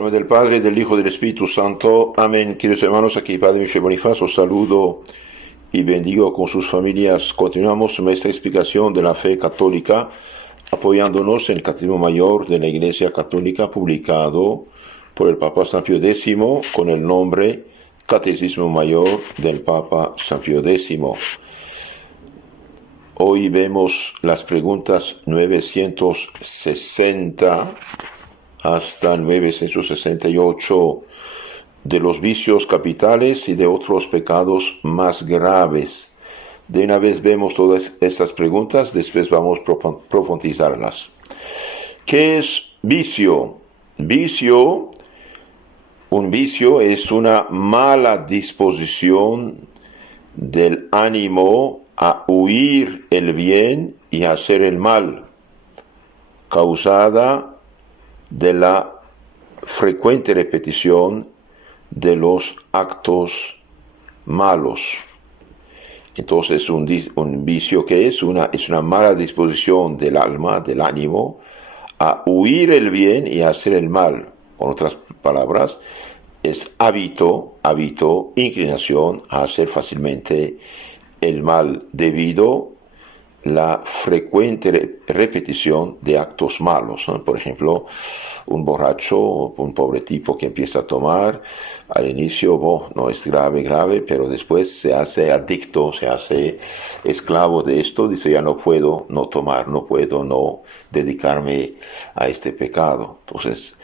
En nombre del Padre, del Hijo y del Espíritu Santo. Amén. Queridos hermanos, aquí Padre Michel Bonifaz, os saludo y bendigo con sus familias. Continuamos nuestra explicación de la fe católica, apoyándonos en el Catecismo Mayor de la Iglesia Católica, publicado por el Papa San Pío X, con el nombre Catecismo Mayor del Papa San Pío X. Hoy vemos las preguntas 960 hasta 968 de los vicios capitales y de otros pecados más graves. De una vez vemos todas estas preguntas, después vamos a profundizarlas. ¿Qué es vicio? Un vicio es una mala disposición del ánimo a huir el bien y hacer el mal, causada de la frecuente repetición de los actos malos. Entonces, un vicio que es una mala disposición del alma, del ánimo, a huir el bien y hacer el mal. Con otras palabras, es hábito, inclinación a hacer fácilmente el mal debido a la frecuente repetición de actos malos, ¿no? Por ejemplo, un borracho, un pobre tipo que empieza a tomar, al inicio no es grave, pero después se hace adicto, se hace esclavo de esto, dice ya no puedo no tomar, no puedo no dedicarme a este pecado. Entonces,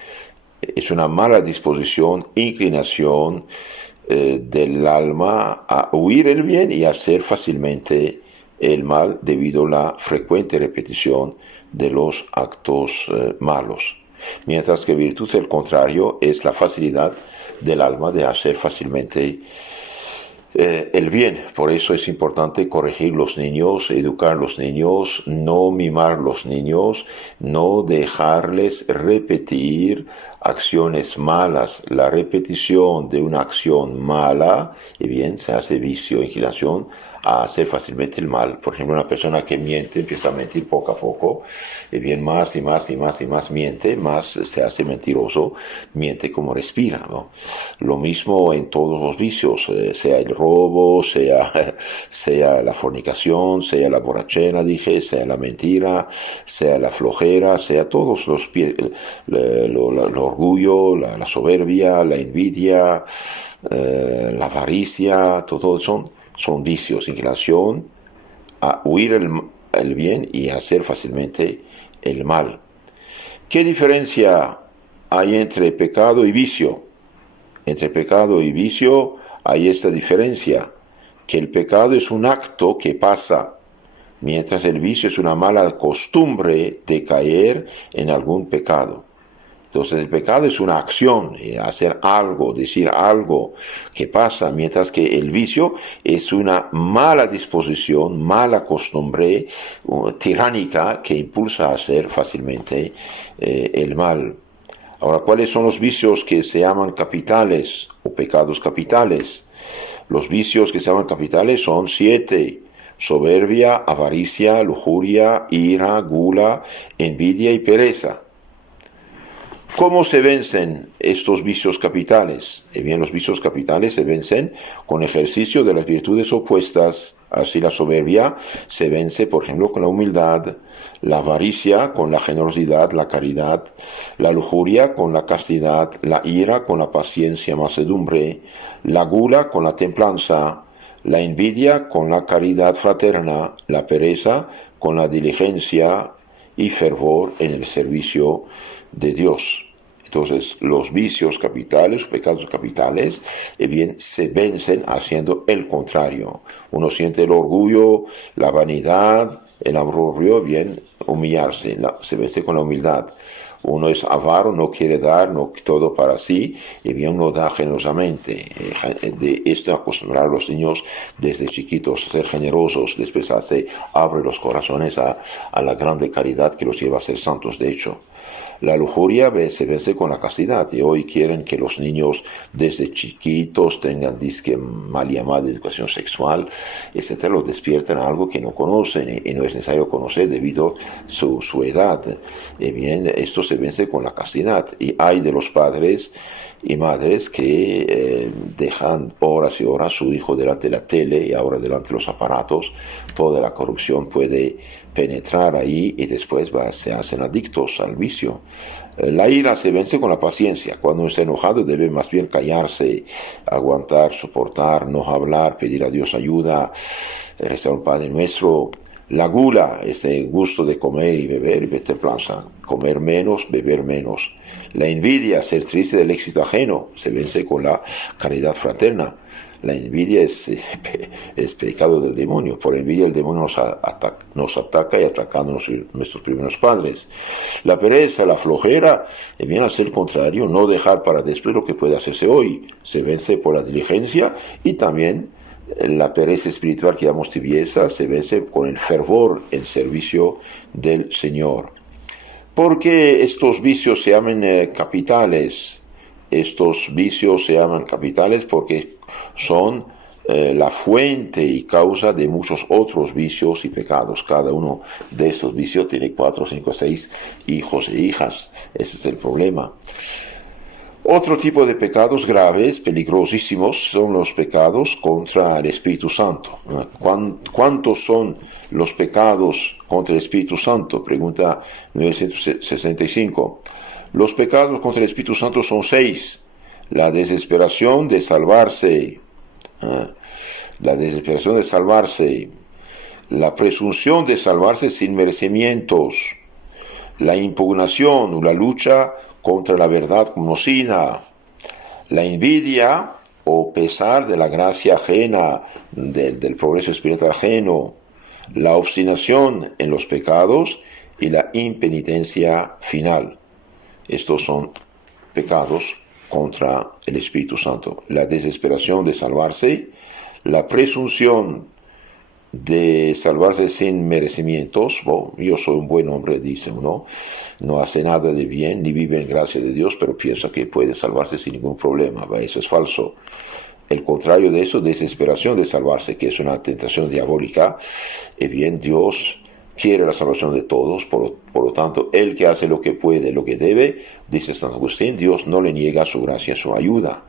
es una mala disposición, inclinación del alma a huir el bien y hacer fácilmente el mal debido a la frecuente repetición de los actos malos. Mientras que virtud, el contrario, es la facilidad del alma de hacer fácilmente el bien. Por eso es importante corregir los niños, educar los niños, no mimar los niños, no dejarles repetir acciones malas. La repetición de una acción mala, y bien, se hace vicio, inclinación a hacer fácilmente el mal. Por ejemplo, una persona que miente empieza a mentir poco a poco, y bien más miente, más se hace mentiroso, miente como respira, ¿no? Lo mismo en todos los vicios, sea el robo, sea la fornicación, sea la borrachera, sea la mentira, sea la flojera, sea todos los el orgullo, la soberbia, la envidia, la avaricia, todo son vicios, inclinación a huir el bien y hacer fácilmente el mal. ¿Qué diferencia hay entre pecado y vicio? Entre pecado y vicio hay esta diferencia, que el pecado es un acto que pasa, mientras el vicio es una mala costumbre de caer en algún pecado. Entonces el pecado es una acción, hacer algo, decir algo que pasa, mientras que el vicio es una mala disposición, mala costumbre tiránica que impulsa a hacer fácilmente el mal. Ahora, ¿cuáles son los vicios que se llaman capitales o pecados capitales? Los vicios que se llaman capitales son 7. Soberbia, avaricia, lujuria, ira, gula, envidia y pereza. ¿Cómo se vencen estos vicios capitales? Bien, los vicios capitales se vencen con ejercicio de las virtudes opuestas. Así la soberbia se vence, por ejemplo, con la humildad, la avaricia con la generosidad, la caridad, la lujuria con la castidad, la ira con la paciencia, mansedumbre, la gula con la templanza, la envidia con la caridad fraterna, la pereza con la diligencia y fervor en el servicio de Dios. Entonces, los vicios capitales, los pecados capitales, bien, se vencen haciendo el contrario. Uno siente el orgullo, la vanidad, el abrobio, bien, humillarse, se vence con la humildad. Uno es avaro, no quiere dar, no todo para sí, y bien uno da generosamente. De esto acostumbrar a los niños desde chiquitos, ser generosos, después abre los corazones a la grande caridad que los lleva a ser santos, de hecho. La lujuria se vence con la castidad, y hoy quieren que los niños desde chiquitos tengan mal llamada educación sexual, etcétera, los despiertan a algo que no conocen y no es necesario conocer debido a su edad. Bien, esto se se vence con la castidad. Y hay de los padres y madres que dejan horas y horas su hijo delante de la tele y ahora delante de los aparatos. Toda la corrupción puede penetrar ahí y después se hacen adictos al vicio. La ira se vence con la paciencia. Cuando está enojado debe más bien callarse, aguantar, soportar, no hablar, pedir a Dios ayuda, rezar un Padre Nuestro. La gula, este gusto de comer y beber y templanza, comer menos, beber menos. La envidia, ser triste del éxito ajeno, se vence con la caridad fraterna. La envidia es pecado del demonio. Por envidia el demonio nos ataca y ataca a nuestros primeros padres. La pereza, la flojera, viene a ser el contrario, no dejar para después lo que puede hacerse hoy. Se vence por la diligencia y también la pereza espiritual que llamamos tibieza se vence con el fervor en servicio del Señor. ¿Por qué estos vicios se llaman capitales? Estos vicios se llaman capitales porque son la fuente y causa de muchos otros vicios y pecados. Cada uno de estos vicios tiene 4, 5, 6 hijos e hijas. Ese es el problema. Otro tipo de pecados graves, peligrosísimos, son los pecados contra el Espíritu Santo. ¿Cuántos son los pecados contra el Espíritu Santo? Pregunta 965. Los pecados contra el Espíritu Santo son 6. La desesperación de salvarse. La desesperación de salvarse. La presunción de salvarse sin merecimientos. La impugnación o la lucha contra la verdad conocida, la envidia o pesar de la gracia ajena, del progreso espiritual ajeno, la obstinación en los pecados y la impenitencia final. Estos son pecados contra el Espíritu Santo. La desesperación de salvarse, la presunción de salvarse sin merecimientos. Yo soy un buen hombre, dice uno, no hace nada de bien ni vive en gracia de Dios, pero piensa que puede salvarse sin ningún problema. Eso es falso. El contrario de eso, desesperación de salvarse, que es una tentación diabólica. Bien, Dios quiere la salvación de todos, por lo tanto, el que hace lo que puede, lo que debe, dice San Agustín, Dios no le niega su gracia, su ayuda.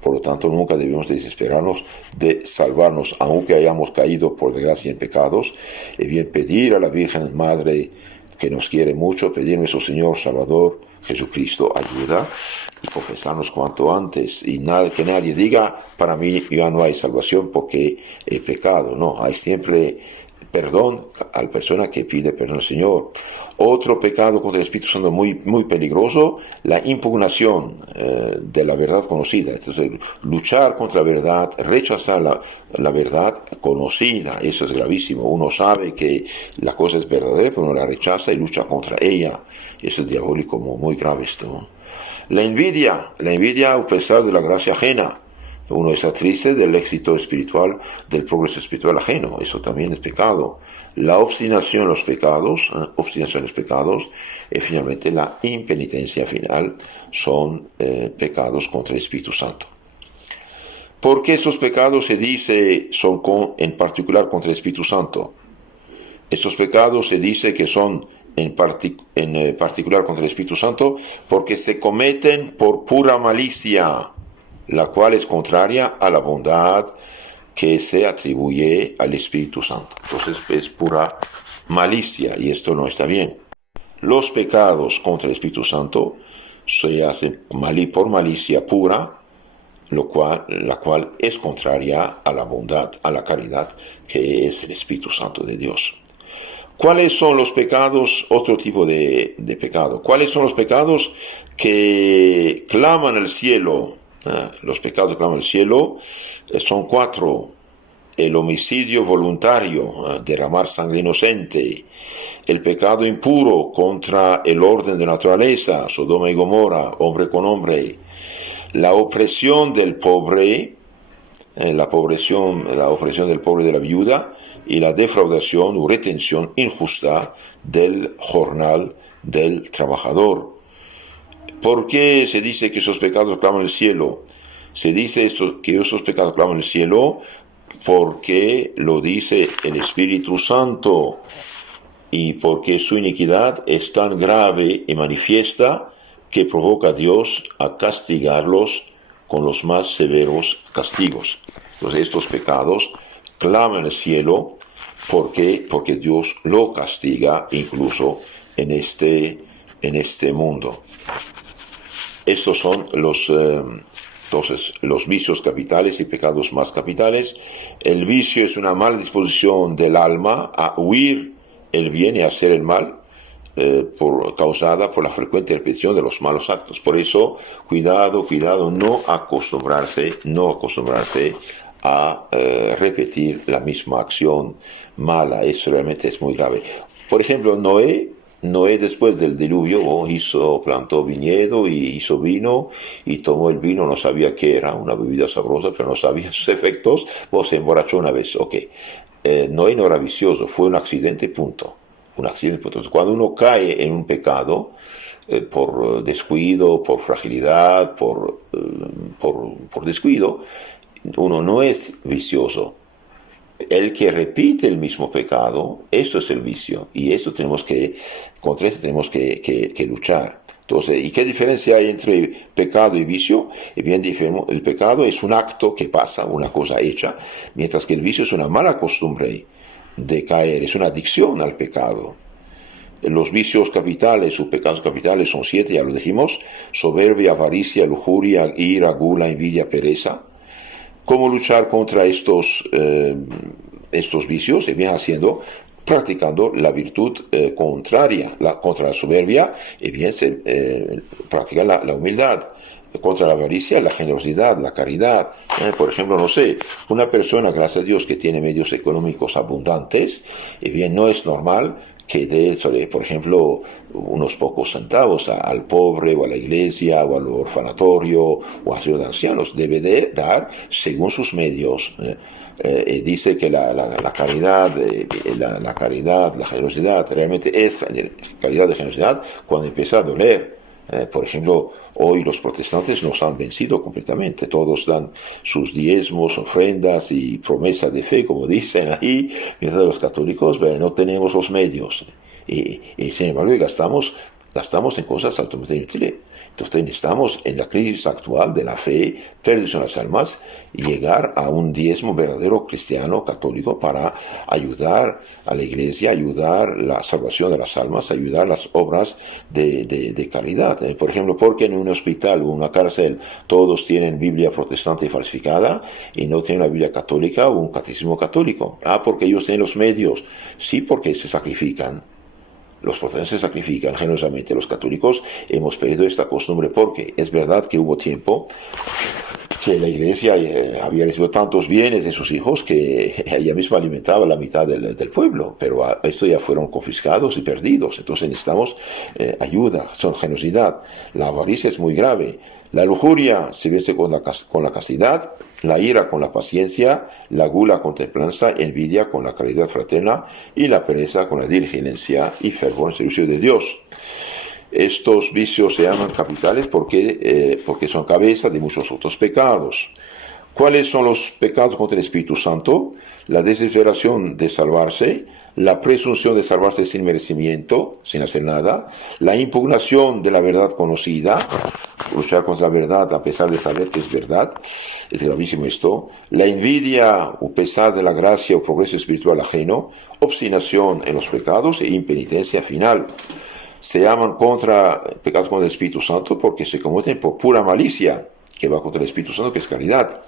Por lo tanto, nunca debemos desesperarnos de salvarnos, aunque hayamos caído por desgracia en pecados. Bien, pedir a la Virgen Madre, que nos quiere mucho, pedir a nuestro Señor Salvador Jesucristo ayuda y confesarnos cuanto antes. Y que nadie diga, para mí ya no hay salvación porque he pecado. No, hay siempre perdón a la persona que pide perdón al Señor. Otro pecado contra el Espíritu Santo muy, muy peligroso, la impugnación de la verdad conocida. Entonces, luchar contra la verdad, rechazar la verdad conocida, eso es gravísimo. Uno sabe que la cosa es verdadera, pero uno la rechaza y lucha contra ella. Eso es diabólico, muy grave esto. La envidia a pesar de la gracia ajena. Uno está triste del éxito espiritual, del progreso espiritual ajeno. Eso también es pecado. La obstinación en los pecados, y finalmente la impenitencia final son pecados contra el Espíritu Santo. ¿Por qué esos pecados se dice son en particular contra el Espíritu Santo? Estos pecados se dice que son en particular contra el Espíritu Santo porque se cometen por pura malicia, la cual es contraria a la bondad que se atribuye al Espíritu Santo. Entonces es pura malicia y esto no está bien. Los pecados contra el Espíritu Santo se hacen por malicia pura, la cual es contraria a la bondad, a la caridad que es el Espíritu Santo de Dios. ¿Cuáles son los pecados? Otro tipo de pecado. ¿Cuáles son los pecados que claman al cielo? Los pecados que claman al cielo son 4. El homicidio voluntario, derramar sangre inocente. El pecado impuro contra el orden de la naturaleza, Sodoma y Gomorra, hombre con hombre. La opresión del pobre, la opresión del pobre y de la viuda, y la defraudación o retención injusta del jornal del trabajador. ¿Por qué se dice que esos pecados claman el cielo? Se dice que esos pecados claman el cielo porque lo dice el Espíritu Santo. y porque su iniquidad es tan grave y manifiesta que provoca a Dios a castigarlos con los más severos castigos. Entonces estos pecados claman al cielo porque Dios lo castiga incluso en este mundo. Estos son entonces, los vicios capitales y pecados más capitales. El vicio es una mala disposición del alma a huir el bien y hacer el mal, causada por la frecuente repetición de los malos actos. Por eso, cuidado, no acostumbrarse a repetir la misma acción mala. Eso realmente es muy grave. Por ejemplo, Noé después del diluvio plantó viñedo y hizo vino y tomó el vino, no sabía qué era, una bebida sabrosa, pero no sabía sus efectos, se emborrachó una vez, Noé no era vicioso, fue un accidente, punto. Cuando uno cae en un pecado, por descuido, por fragilidad, por descuido, uno no es vicioso. El que repite el mismo pecado, eso es el vicio, y contra eso tenemos que luchar. Entonces, ¿y qué diferencia hay entre pecado y vicio? Bien, el pecado es un acto que pasa, una cosa hecha, mientras que el vicio es una mala costumbre de caer, es una adicción al pecado. Los vicios capitales o pecados capitales son 7, ya lo dijimos: soberbia, avaricia, lujuria, ira, gula, envidia, pereza. ¿Cómo luchar contra estos vicios? Bien, practicando la virtud contraria, contra la soberbia, bien, practicar la humildad. Contra la avaricia, la generosidad, la caridad. Por ejemplo, una persona, gracias a Dios, que tiene medios económicos abundantes, bien, no es normal que dé, por ejemplo, unos pocos centavos al pobre o a la iglesia o al orfanatorio o a los ancianos. Debe de dar según sus medios. Dice que la caridad, la generosidad, realmente es caridad de generosidad cuando empieza a doler. Por ejemplo, hoy los protestantes nos han vencido completamente. Todos dan sus diezmos, ofrendas y promesas de fe, como dicen ahí, mientras los católicos no tenemos los medios. Y sin embargo, gastamos en cosas altamente inútiles. Entonces necesitamos, en la crisis actual de la fe, perdición de las almas, llegar a un diezmo verdadero cristiano, católico, para ayudar a la iglesia, ayudar la salvación de las almas, ayudar las obras de caridad. Por ejemplo, porque en un hospital o una cárcel todos tienen Biblia protestante falsificada y no tienen una Biblia católica o un catecismo católico? Porque ellos tienen los medios. Sí, porque se sacrifican. Los protestantes se sacrifican generosamente. Los católicos hemos perdido esta costumbre, porque es verdad que hubo tiempo que la iglesia había recibido tantos bienes de sus hijos que ella misma alimentaba la mitad del pueblo, pero esto ya fueron confiscados y perdidos. Entonces necesitamos ayuda, generosidad. La avaricia es muy grave. La lujuria se vence con la castidad, la ira con la paciencia, la gula con templanza, envidia con la caridad fraterna y la pereza con la diligencia y fervor en servicio de Dios. Estos vicios se llaman capitales porque son cabeza de muchos otros pecados. ¿Cuáles son los pecados contra el Espíritu Santo? La desesperación de salvarse, la presunción de salvarse sin merecimiento, sin hacer nada, la impugnación de la verdad conocida, luchar contra la verdad a pesar de saber que es verdad, es gravísimo esto, la envidia o pesar de la gracia o progreso espiritual ajeno, obstinación en los pecados e impenitencia final. Se llaman pecados contra el Espíritu Santo porque se cometen por pura malicia, que va contra el Espíritu Santo, que es caridad.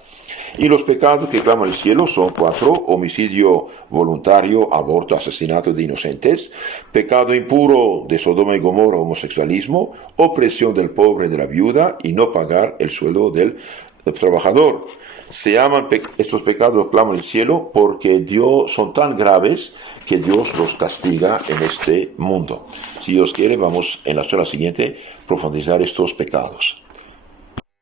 Y los pecados que claman el cielo son 4: homicidio voluntario, aborto, asesinato de inocentes, pecado impuro de Sodoma y Gomorra, homosexualismo, opresión del pobre y de la viuda y no pagar el sueldo del trabajador. Se llaman estos pecados claman el cielo porque son tan graves que Dios los castiga en este mundo. Si Dios quiere, vamos en la charla siguiente profundizar estos pecados.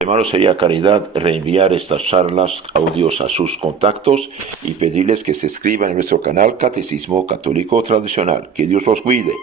Hermano, sería caridad reenviar estas charlas audios a sus contactos y pedirles que se inscriban en nuestro canal Catecismo Católico Tradicional. Que Dios los cuide.